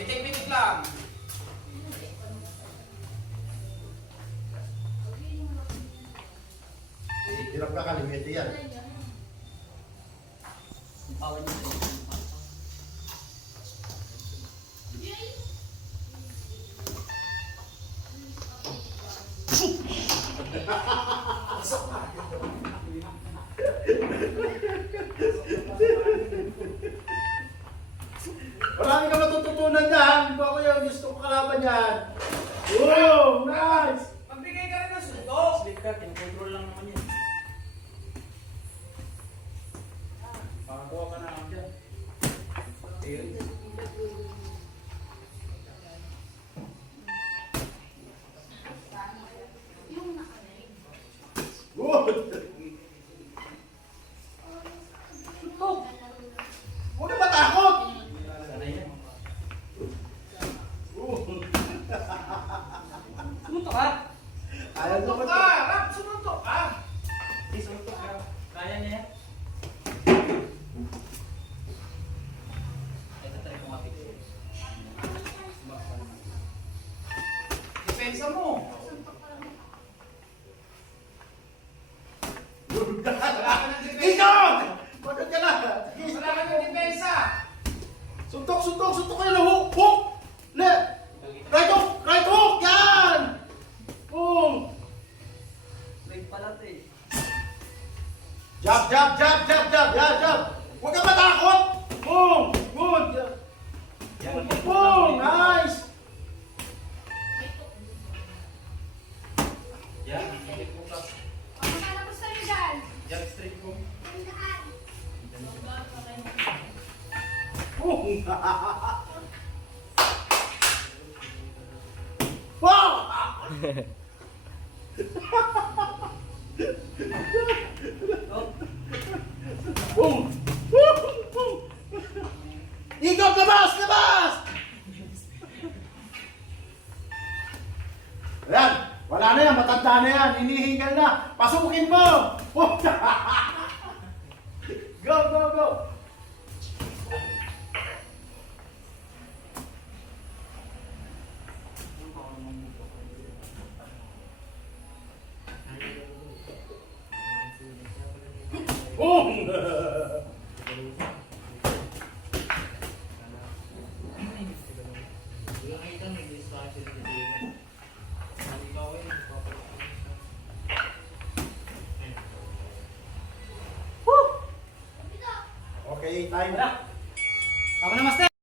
Pitik-pitik lang. Hirap ka kalimiti yan. Pawan niya rin. Marami ka matututunan dyan. Hindi ako yung gusto ko kalaban yan. Wow! Nice! Magbigay ka rin ng suntok. Sleep ka, control lang naman yan. Pagawa ka na lang dyan. Ayun. Good! Suntok! Huwag na matakot! Sana yan. Good! Sumuntok ka! Ayaw ko Suntok ka! Rap, suntok ka! Hindi, sumuntok ka. Kaya niya yan. Ito tayo kumapit. Depensa mo. Wala ka ng depensa. Ikaw! Bakit ka na? Wala ka ng depensa. Suntok, suntok, suntok kayo na hook! Hook! Left! Right hook! Right hook! Yan! Boom! Leg pala ito eh. Jab, jab, jab, jab, jab! Yan, jab! Huwag ka matakot! Boom! Good! Yan. Boom! Nice! Yan. Straight mo ka. Yan, straight mo. Boom! Wow! Oh. Boom! Boom! Boom! Ikot! Labas! Labas! Ayan! Wala na yan! Matanda na yan! Hinihingal na! Pasukin mo! Go! Go! Go! Boom! Okay, time. Tama na, master!